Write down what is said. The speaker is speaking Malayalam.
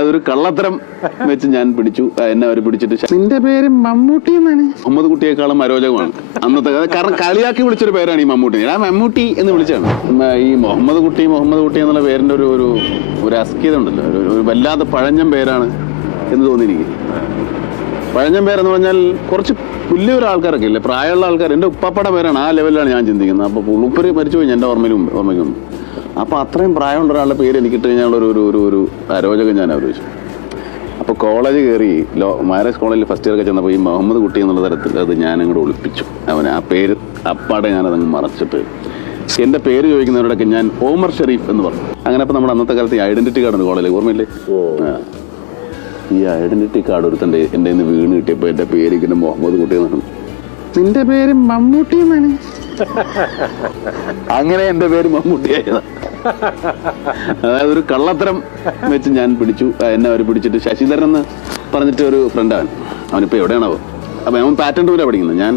അതൊരു കള്ളത്തരം വെച്ച് ഞാൻ പിടിച്ചു. എന്നെ അവർ പിടിച്ചിട്ട് നിന്റെ പേര് മമ്മൂട്ടി എന്നാണ്. മുഹമ്മദ് കുട്ടിയേക്കാളും അരോചകമാണ് അന്നത്തെ. കാരണം കളിയാക്കി വിളിച്ചൊരു പേരാണ് ഈ മമ്മൂട്ടി. ഞാൻ മമ്മൂട്ടി എന്ന് വിളിച്ചാണ്. ഈ മുഹമ്മദ് കുട്ടി എന്നുള്ള പേരിന്റെ ഒരു അസ്കിത ഉണ്ടല്ലോ, ഒരു വല്ലാതെ പഴഞ്ഞം പേരാണ് എന്ന് തോന്നി എനിക്ക്. പഴഞ്ഞം പേരെന്ന് പറഞ്ഞാൽ കുറച്ച് വലിയൊരു ആൾക്കാരൊക്കെ ഇല്ലേ, പ്രായമുള്ള ആൾക്കാർ. എൻ്റെ ഉപ്പാപ്പയുടെ പേരാണ്, ആ ലെവലിലാണ് ഞാൻ ചിന്തിക്കുന്നത്. അപ്പോൾ ഉളുപ്പര് മരിച്ചു പോയി എൻ്റെ ഓർമ്മയ്ക്കും. അപ്പോൾ അത്രയും പ്രായമുള്ള ഒരാളുടെ പേര് എനിക്കിട്ട് കഴിഞ്ഞാൽ ഒരു അരോചകം ഞാൻ ആലോചിച്ചു. അപ്പോൾ കോളേജ് കയറി മാരേജ് കോളേജിൽ ഫസ്റ്റ് ഇയർ ഒക്കെ ചെന്നപ്പോൾ ഈ മുഹമ്മദ് കുട്ടി എന്നുള്ള തരത്തിൽ അത് ഞാൻ അങ്ങോട്ട് ഒളിപ്പിച്ചു. അവനെ ആ പേര് അപ്പാടെ ഞാനതങ്ങ് മറച്ചിട്ട് എൻ്റെ പേര് ചോദിക്കുന്നവരോടൊക്കെ ഞാൻ ഓമർ ഷെരീഫ് എന്ന് പറഞ്ഞു. അങ്ങനെ അപ്പോൾ നമ്മുടെ അന്നത്തെ കാലത്ത് ഈ ഐഡന്റിറ്റി കാർഡ് ഉണ്ട് കോളേജിൽ, ഓർമ്മയില്ലേ? ഈ ഐഡന്റിറ്റി കാർഡ് ഒരുത്തൻ്റെ എൻ്റെ ഇന്ന് വീണ് കിട്ടിയപ്പോൾ എൻ്റെ പേര് ഇങ്ങനെ മുഹമ്മദ് കുട്ടി എന്നാണ്. നിന്റെ പേര് മമ്മൂട്ടി എന്നാണ്. അങ്ങനെ എൻ്റെ പേര് മമ്മൂട്ടിയായതാണ്. അതായത് ഒരു കള്ളത്തരം വെച്ച് ഞാൻ പിടിച്ചു. എന്നെ അവർ പിടിച്ചിട്ട് ശശിധരൻ എന്ന് പറഞ്ഞിട്ട് ഒരു ഫ്രണ്ടാണ്. അവനിപ്പോൾ എവിടെയാണാവോ? അപ്പം അവൻ പാറ്റേൺ ടൂലാണ് പഠിക്കുന്നത്. ഞാൻ